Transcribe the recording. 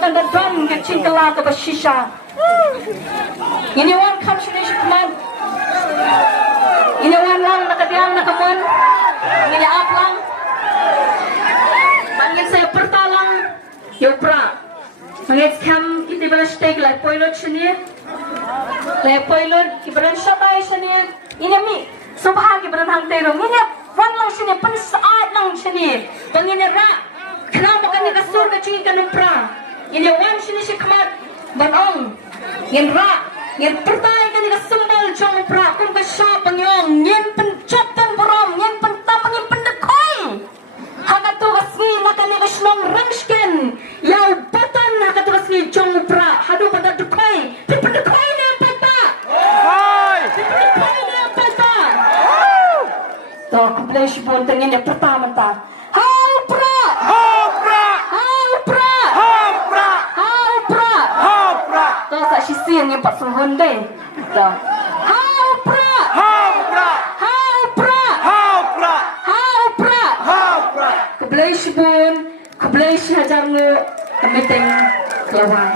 makan dan drum ke cingkela ke bashisha. Ini wan kam shuni shikman. Ini wan lang nakadiam nakaman. Ini aplang. Mangin saya pertalang yopra. Mangin kam ini bersteg lai pilot shuni. Lai pilot kiberan shabai shuni. Ini mi subha kiberan hang terong. Ini wan lang shuni pen saat lang shuni. Mangin ra. Kenapa kan ni kasur ke cingin kanumpra? Ini wan shuni shikmat banong. Yen ra, yen pertai kan ni sembal jong pra kum ka sha pangyong, yen pencap tan borom, yen pentap yen pendekoi. Haka tu kasni makan ni kasnong rangsken. Yau batan haka tu kasni jong pra. Hadu pada dekoi. Pi pendekoi ni pata. Hai. Pi pendekoi ni pata. To kuplay shibon tengin ya pertama ta. Hai pra. Hai pra. Hai pra. Hai pra. Hai pra. Hai pra. To sa sisian ni pat suhon deh. To. Hai pra. Hai pra. Hai pra. Hai pra. Hai pra. Hai pra. Kuplay shibon, kuplay shajar ngo kami teng kelawai.